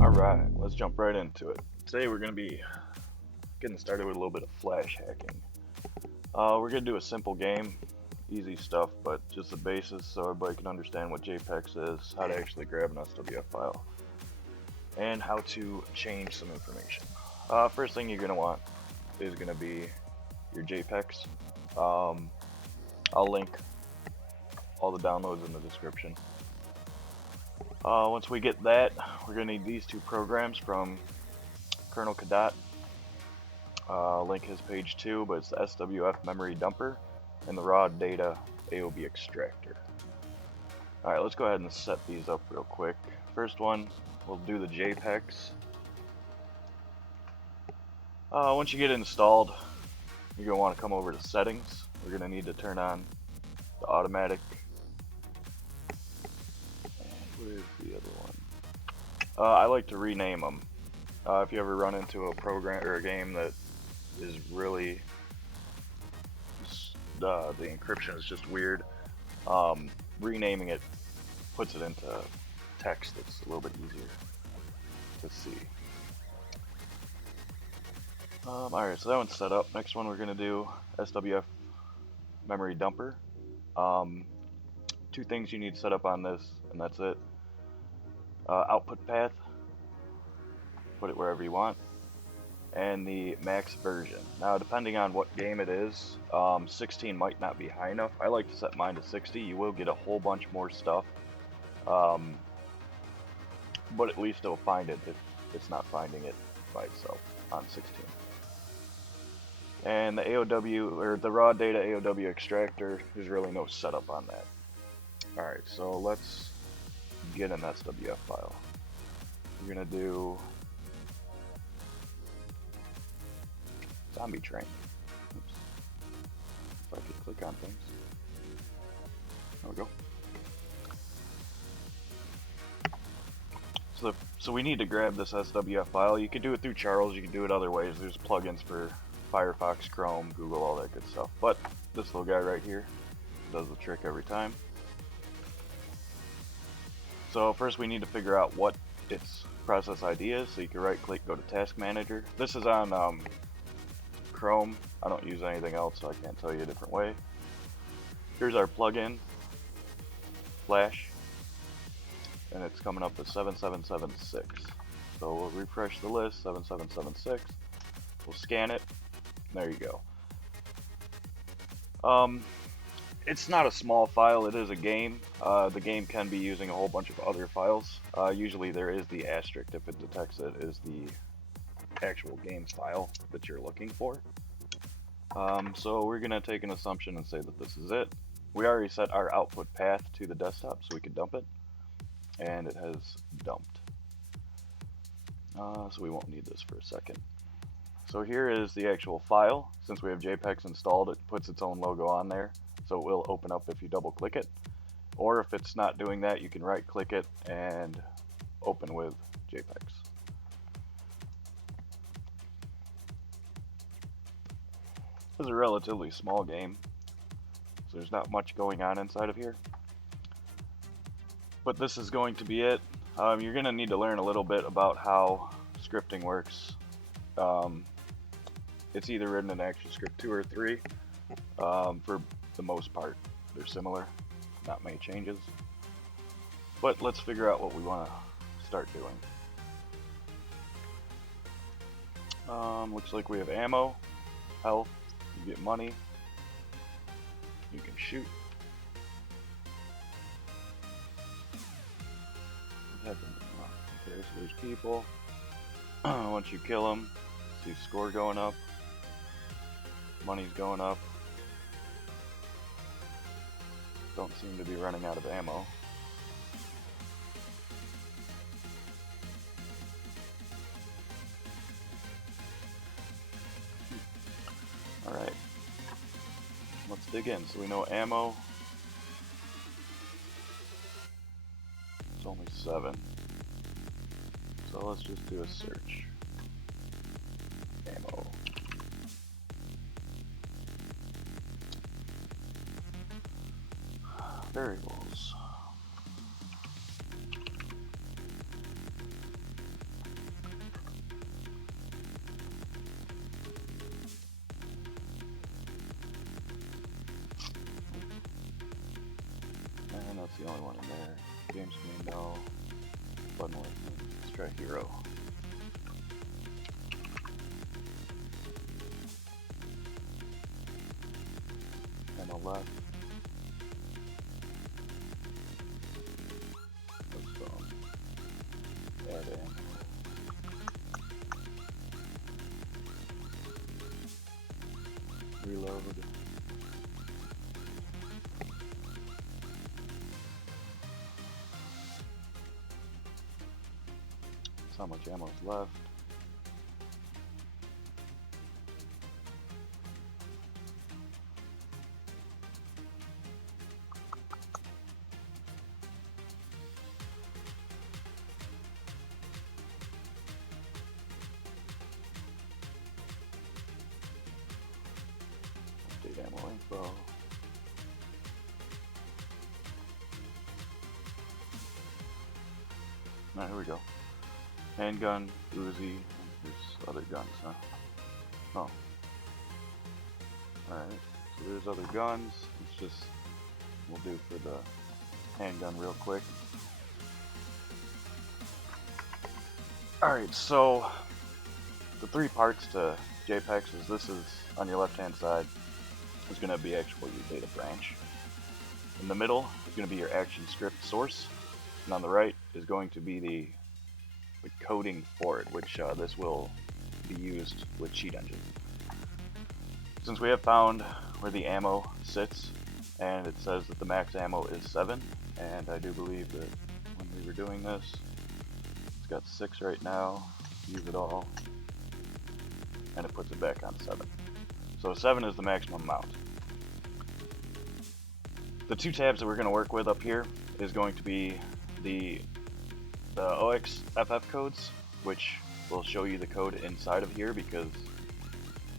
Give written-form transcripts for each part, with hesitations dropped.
Alright, let's jump right into it. Today we're going to be getting started with a little bit of flash hacking. We're going to do a simple game, easy stuff, but just the basis so everybody can understand what JPEX is, how to actually grab an SWF file, and how to change some information. First thing you're going to want is going to be your JPEGs. I'll link all the downloads in the description. Once we get that, we're going to need these two programs from Colonel Cadet. Link his page too, but it's the SWF memory dumper and the raw data AOB extractor. Alright, let's go ahead and set these up real quick. First one, we'll do the JPEGs. Once you get it installed, you're going to want to come over to settings. We're going to need to turn on the automatic. Where's the other one? I like to rename them. If you ever run into a program or a game that is really the encryption is just weird, renaming it puts it into text that's a little bit easier to see. Alright, so that one's set up. Next one we're going to do SWF memory dumper. Two things you need set up on this, and that's it. Output path, put it wherever you want, and the max version. Now depending on what game it is, 16 might not be high enough. I like to set mine to 60. You will get a whole bunch more stuff, but at least it'll find it if it's not finding it by itself on 16. And the AOW, or the raw data AOW extractor, there's really no setup on that. Alright, so let's get an SWF file. We're gonna do zombie train. Oops. If I could click on things. There we go. So we need to grab this SWF file. You can do it through Charles, you can do it other ways. There's plugins for Firefox, Chrome, Google, all that good stuff. But this little guy right here does the trick every time. So first we need to figure out what its process ID is. So you can right click, go to Task Manager. This is on Chrome. I don't use anything else, so I can't tell you a different way. Here's our plugin, Flash, and it's coming up with 7776. So we'll refresh the list, 7776. We'll scan it. There you go. It's not a small file, it is a game. The game can be using a whole bunch of other files. Usually there is the asterisk if it detects it is the actual game file that you're looking for. So we're going to take an assumption and say that this is it. We already set our output path to the desktop so we can dump it. And it has dumped. So we won't need this for a second. So here is the actual file. Since we have JPEGs installed, it puts its own logo on there. So it will open up if you double click it. Or if it's not doing that, you can right click it and open with JPEGs. This is a relatively small game, so there's not much going on inside of here. But this is going to be it. You're going to need to learn a little bit about how scripting works. It's either written in ActionScript 2 or 3. For the most part, they're similar. Not many changes. But let's figure out what we want to start doing. Looks like we have ammo, health, you get money, you can shoot. What happened? Okay, so there's people. Once you kill them, see score going up, money's going up. Don't seem to be running out of ammo. Alright, let's dig in. So we know ammo, it's only 7. So let's just do a search. Ammo. Variables. And that's the only one in there. Game screen, no. Button with. Let's try hero. And on the left. Add in. Reload. That's how much ammo is left. Update ammo info. Alright, here we go. Handgun, Uzi, there's other guns, huh? Oh. Alright, so there's other guns. It's just, we'll do for the handgun real quick. Alright, so the three parts to JPEX is this is on your left hand side is going to be actually your data branch. In the middle is going to be your action script source, and on the right is going to be the coding for it, which this will be used with Cheat Engine. Since we have found where the ammo sits, and it says that the max ammo is 7, and I do believe that when we were doing this, it's got 6 right now, use it all, and it puts it back on 7. So 7 is the maximum amount. The two tabs that we're going to work with up here is going to be the OXFF codes, which will show you the code inside of here because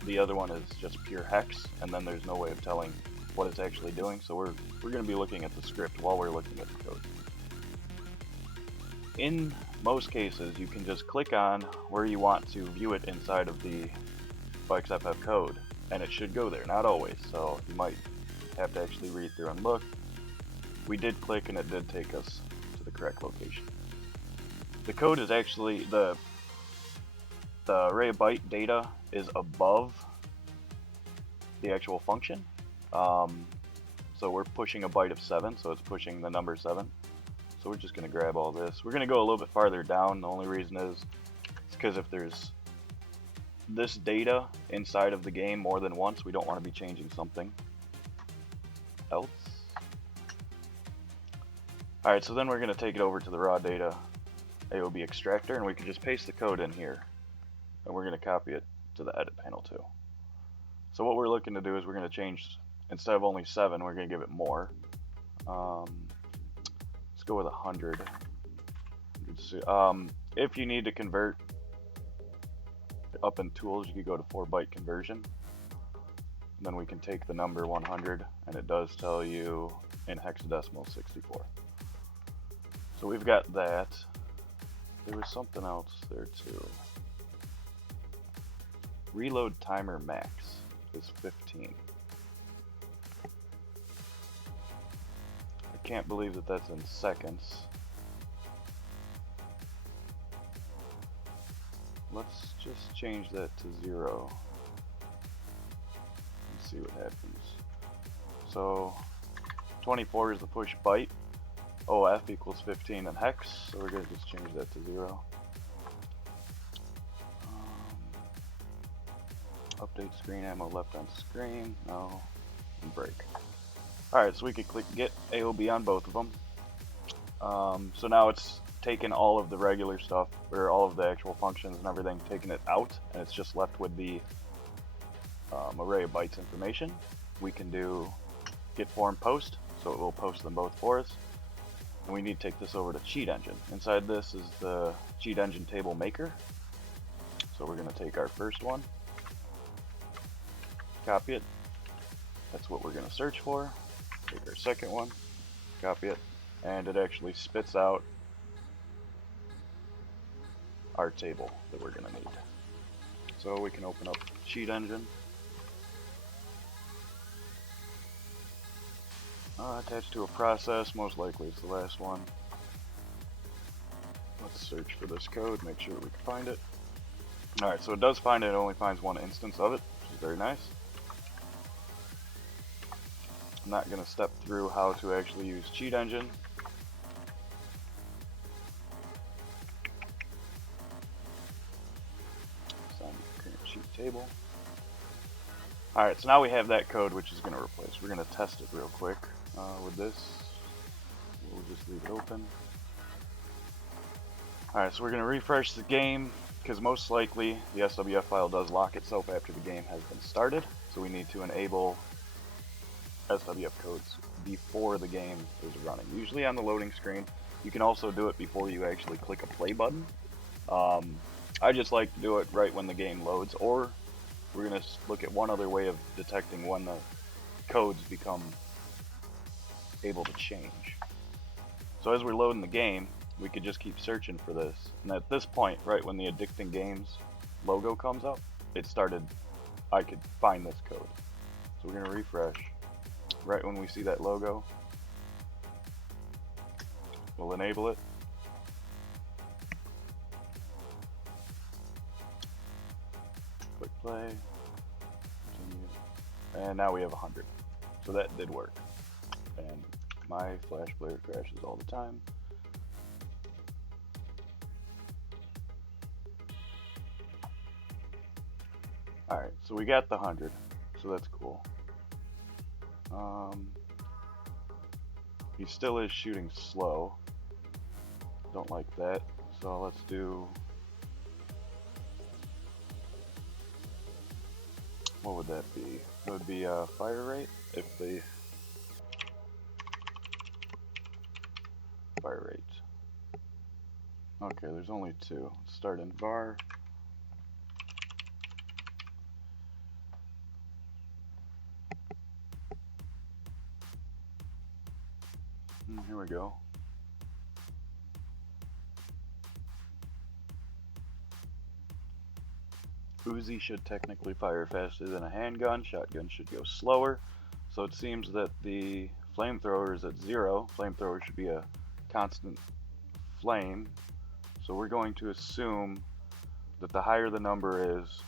the other one is just pure hex, and then there's no way of telling what it's actually doing. So we're going to be looking at the script while we're looking at the code. In most cases, you can just click on where you want to view it inside of the OXFF code, and it should go there. Not always, so you might have to actually read through and look. We did click, and it did take us to the correct location. The code is actually the array of byte data is above the actual function. So we're pushing a byte of 7, so it's pushing the number 7. So we're just going to grab all this. We're going to go a little bit farther down. The only reason is because if there's this data inside of the game more than once, we don't want to be changing something else. Alright, so then we're going to take it over to the raw data AOB extractor, and we can just paste the code in here, and we're going to copy it to the edit panel too. So what we're looking to do is we're going to change, instead of only 7, we're going to give it more. Let's go with 100. If you need to convert up in tools, you could go to 4-byte conversion. And then we can take the number 100, and it does tell you in hexadecimal 64. So we've got that. There was something else there too. Reload timer max is 15. I can't believe that that's in seconds. Let's just change that to 0 and see what happens. So 24 is the push byte. OF equals 15 in hex, so we're going to just change that to 0. Update screen ammo left on screen, no, and break. Alright, so we could click get AOB on both of them. So now it's taken all of the regular stuff, or all of the actual functions and everything, taken it out, and it's just left with the array of bytes information. We can do get form post, so it will post them both for us. And we need to take this over to Cheat Engine. Inside this is the Cheat Engine table maker. So we're going to take our first one, copy it. That's what we're going to search for. Take our second one, copy it, and it actually spits out our table that we're going to need. So we can open up Cheat Engine. Attached to a process, most likely it's the last one. Let's search for this code, make sure that we can find it. Alright, so it does find it, it only finds one instance of it, which is very nice. I'm not going to step through how to actually use Cheat Engine. Assign current cheat table. Alright, so now we have that code which is going to replace. We're going to test it real quick with this. We'll just leave it open. Alright, so we're going to refresh the game because most likely the SWF file does lock itself after the game has been started. So we need to enable SWF codes before the game is running. Usually on the loading screen. You can also do it before you actually click a play button. I just like to do it right when the game loads, or we're going to look at one other way of detecting when the codes become able to change. So as we're loading the game, we could just keep searching for this. And at this point, right when the Addicting Games logo comes up, it started, I could find this code. So we're going to refresh. Right when we see that logo, we'll enable it. Click play, continue, and now we have 100. So that did work. And my Flash player crashes all the time. Alright, so we got the 100, so that's cool. He still is shooting slow. Don't like that. So let's do... what would that be? It would be fire rate if the... fire rate. Okay, there's only two. Let's start in var. Here we go. Uzi should technically fire faster than a handgun. Shotgun should go slower. So it seems that the flamethrower is at 0. Flamethrower should be a constant flame. So we're going to assume that the higher the number is,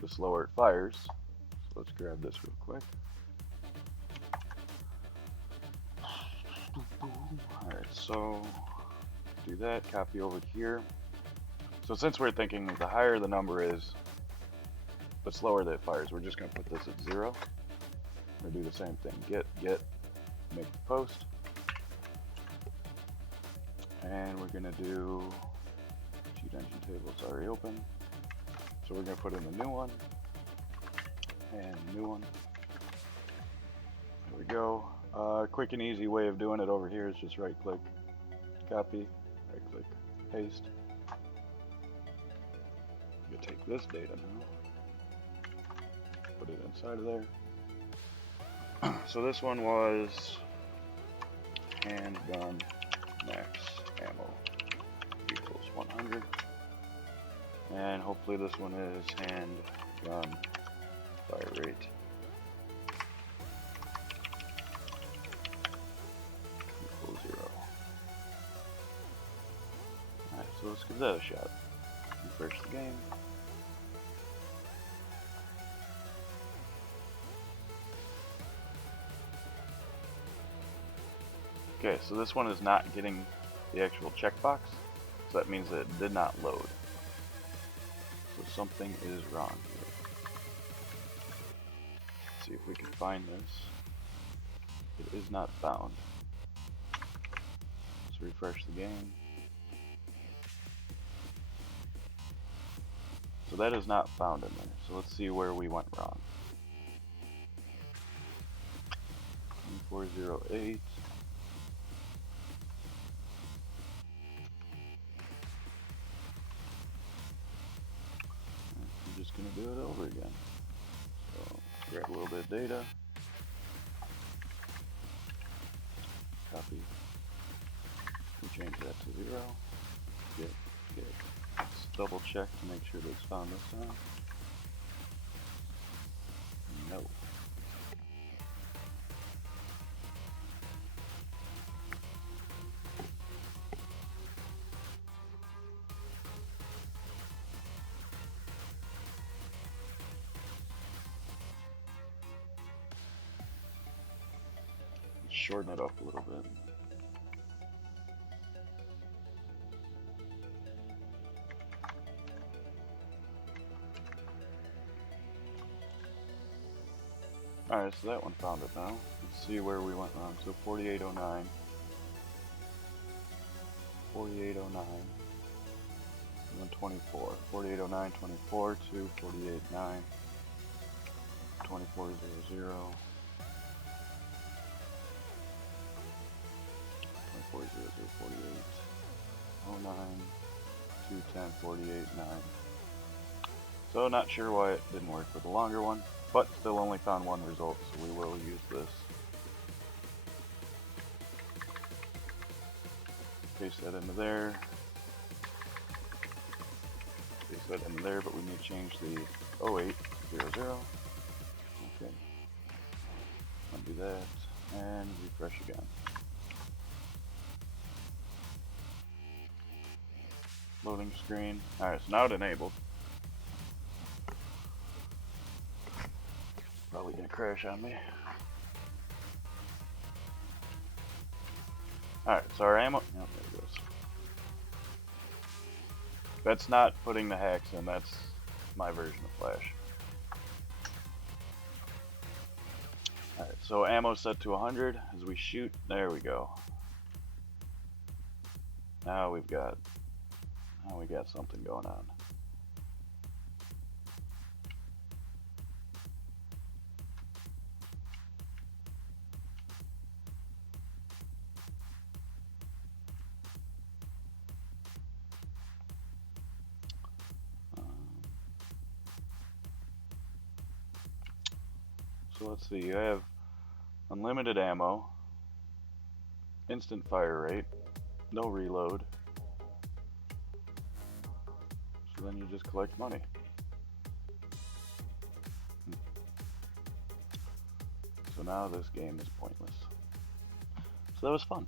the slower it fires. So let's grab this real quick. Alright, so do that, copy over here. So since we're thinking the higher the number is, the slower that it fires, we're just going to put this at 0. We're going to do the same thing. Get, make the post. And we're going to do Cheat Engine table is already open. So we're going to put in the new one. And new one. There we go. Quick and easy way of doing it over here is just right click, copy, right click, paste. You take this data now, put it inside of there. So this one was handgun max ammo equals 100, and hopefully this one is handgun fire rate equals 0. Alright, so let's give that a shot. Refresh the game. Okay, so this one is not getting the actual checkbox, so that means that it did not load. So something is wrong here. Let's see if we can find this. It is not found. Let's refresh the game. So that is not found in there. So let's see where we went wrong. 408. I'm just going to do it over again. So grab a little bit of data. Copy change that to 0. Get. Let's double check to make sure that it's found this time. No. Shorten it up a little bit. Alright, so that one found it now. Let's see where we went wrong. So 4809. 4809. 124. 4809, 24 to 489. 2400. 240048. 09. 210, 48, 9. So not sure why it didn't work with the longer one, but still only found one result, so we will use this. Paste that into there. Paste that into there, but we need to change the 08 to 00. Okay. Undo that, and refresh again. Loading screen. Alright, so now it enabled. Probably gonna crash on me. Alright, so our ammo. Oh, there it goes. That's not putting the hacks in, that's my version of Flash. Alright, so ammo set to 100 as we shoot. There we go. Now we got something going on. So let's see, you have unlimited ammo, instant fire rate, no reload. So then you just collect money. So now this game is pointless. So that was fun.